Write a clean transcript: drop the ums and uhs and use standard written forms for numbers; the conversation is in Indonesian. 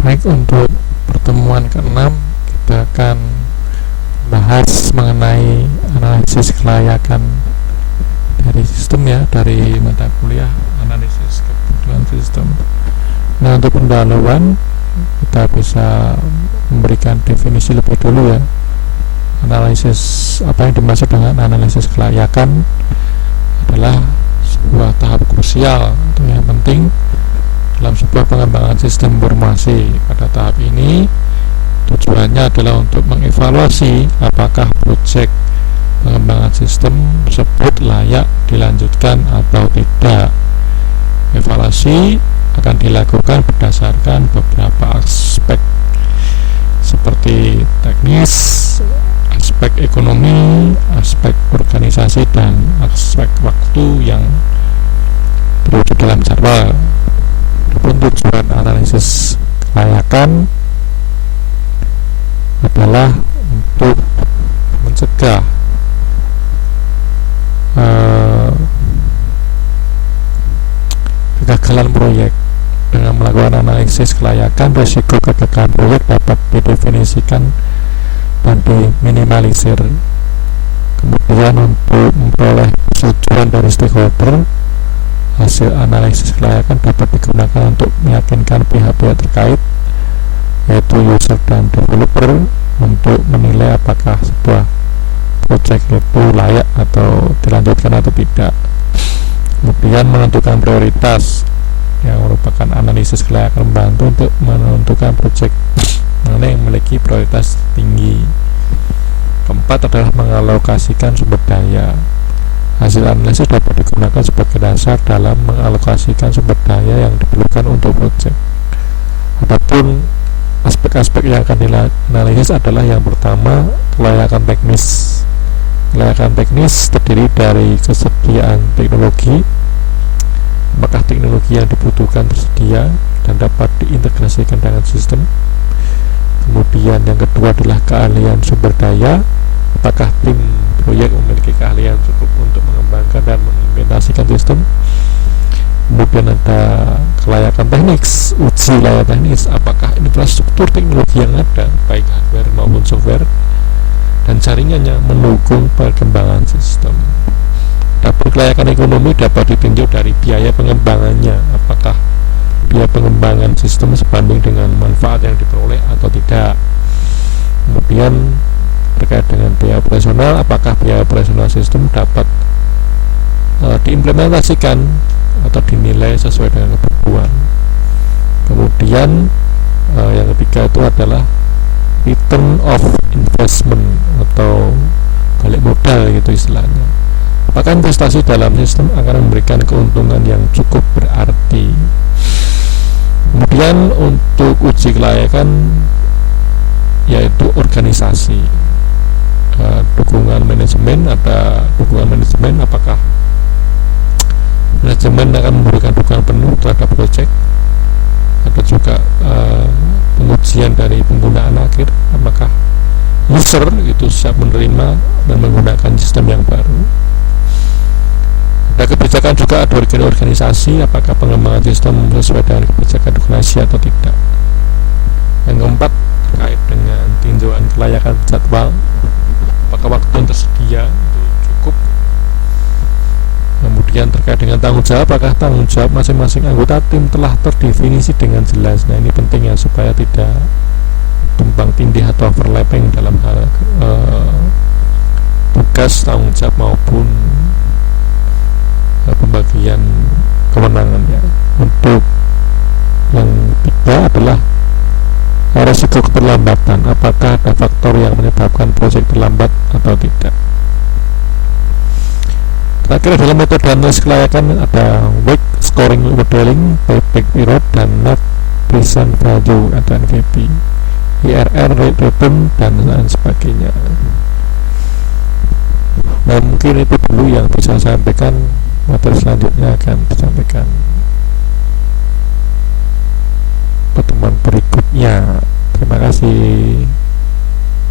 Baik, untuk pertemuan ke-6 kita akan bahas mengenai analisis kelayakan dari sistem, ya, dari mata kuliah analisis kebutuhan sistem. Nah, untuk pendahuluan kita bisa memberikan definisi lebih dulu, ya. Analisis, apa yang dimaksud dengan analisis kelayakan adalah sebuah tahap krusial atau yang penting dalam sebuah pengembangan sistem informasi. Pada tahap ini tujuannya adalah untuk mengevaluasi apakah proyek pengembangan sistem tersebut layak dilanjutkan atau tidak. Evaluasi akan dilakukan berdasarkan beberapa aspek seperti teknis, aspek ekonomi, aspek organisasi, dan aspek waktu yang terwujud dalam jadwal. Untuk tujuan analisis kelayakan adalah untuk mencegah kegagalan proyek. Dengan melakukan analisis kelayakan, risiko kegagalan proyek dapat didefinisikan dan diminimalisir. Kemudian untuk memperoleh persetujuan dari stakeholder, hasil analisis kelayakan dapat digunakan untuk meyakinkan pihak-pihak terkait, yaitu user dan developer, untuk menilai apakah sebuah proyek itu layak atau dilanjutkan atau tidak. Kemudian menentukan prioritas, yang merupakan analisis kelayakan membantu untuk menentukan proyek mana yang memiliki prioritas tinggi. Keempat adalah mengalokasikan sumber daya. Hasil analisis dapat digunakan sebagai dasar dalam mengalokasikan sumber daya yang diperlukan untuk proyek. Adapun aspek-aspek yang akan dianalisis adalah yang pertama, kelayakan teknis. Kelayakan teknis terdiri dari kesediaan teknologi, apakah teknologi yang dibutuhkan tersedia dan dapat diintegrasikan dengan sistem. Kemudian yang kedua adalah keahlian sumber daya, apakah tim proyek memiliki keahlian cukup untuk mengembangkan dan mengimplementasikan sistem. Kemudian ada kelayakan teknis, uji layak teknis, apakah infrastruktur teknologi yang ada, baik hardware maupun software, dan jaringannya mendukung perkembangan sistem. Adapun kelayakan ekonomi dapat ditinjau dari biaya pengembangannya, apakah biaya pengembangan sistem sebanding dengan manfaat yang diperoleh atau tidak. Kemudian terkait dengan biaya operasional, apakah biaya operasional sistem dapat diimplementasikan atau dinilai sesuai dengan kebutuhan. Kemudian yang ketiga itu adalah return of investment atau balik modal, gitu istilahnya. Apakah investasi dalam sistem akan memberikan keuntungan yang cukup berarti. Kemudian untuk uji kelayakan, yaitu organisasi, dukungan manajemen. Ada dukungan manajemen, apakah manajemen akan memberikan dukungan penuh terhadap proyek. Ada juga pengujian dari penggunaan akhir, apakah user itu siap menerima dan menggunakan sistem yang baru. Ada kebijakan juga, ada organisasi, apakah pengembangan sistem sesuai dengan kebijakan organisasi atau tidak. Yang keempat terkait dengan tinjauan kelayakan jadwal, apakah waktu yang tersedia itu cukup. Kemudian terkait dengan tanggung jawab, apakah tanggung jawab masing-masing anggota tim telah terdefinisi dengan jelas. Nah, ini penting, ya, supaya tidak tumpang tindih atau overlapping dalam hal tugas, tanggung jawab maupun pembagian kewenangan, ya. Untuk yang ketiga adalah resiko keterlambatan, apakah ada faktor yang menyebabkan proyek terlambat atau tidak. Terakhir adalah metode analisis kelayakan, ada weight scoring modeling, payback period, dan net present value atau NPV, IRR, rate return, dan lain sebagainya. Nah, mungkin itu dulu yang bisa saya sampaikan. Materi selanjutnya akan disampaikan pertemuan berikutnya. Terima kasih.